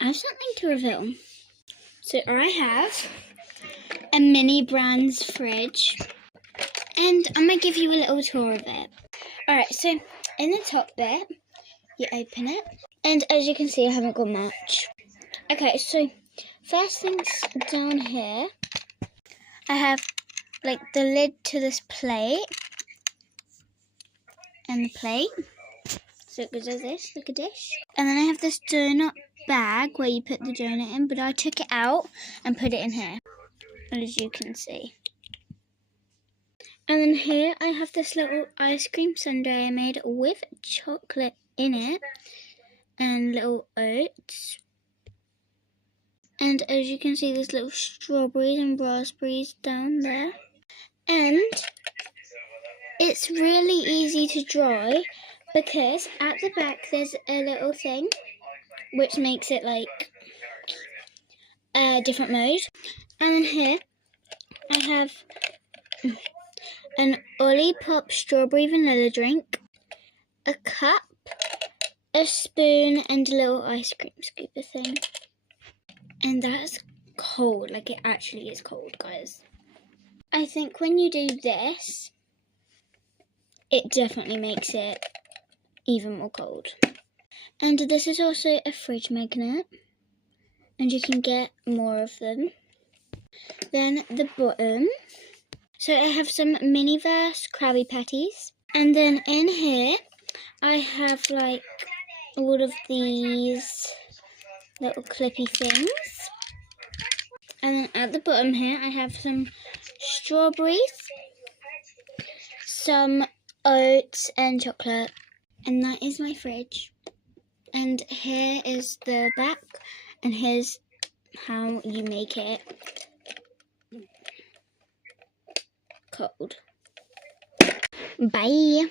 I have something to reveal. So I have a mini Brands fridge, and I'm going to give you a little tour of it. Alright, so in the top bit, you open it, and as you can see, I haven't got much. Okay, so first things down here, I have like the lid to this plate, and the plate. So it goes like this, like a dish. And then I have this donut bag where you put the donut in, but I took it out and put it in here, as you can see. And then here I have this little ice cream sundae I made with chocolate in it and little oats. And as you can see, there's little strawberries and raspberries down there. And it's really easy to dry because at the back there's a little thing which makes it like a different mode. And then here I have an Olipop strawberry vanilla drink, a cup, a spoon, and a little ice cream scooper thing. And that's cold, like it actually is cold, guys. I think when you do this, it definitely makes it even more cold. And this is also a fridge magnet, and you can get more of them. Then the bottom. So I have some Miniverse Krabby Patties. And then in here, I have like all of these little clippy things. And then at the bottom here, I have some strawberries, some oats and chocolate. And that is my fridge. And here is the back, and here's how you make it cold. Bye.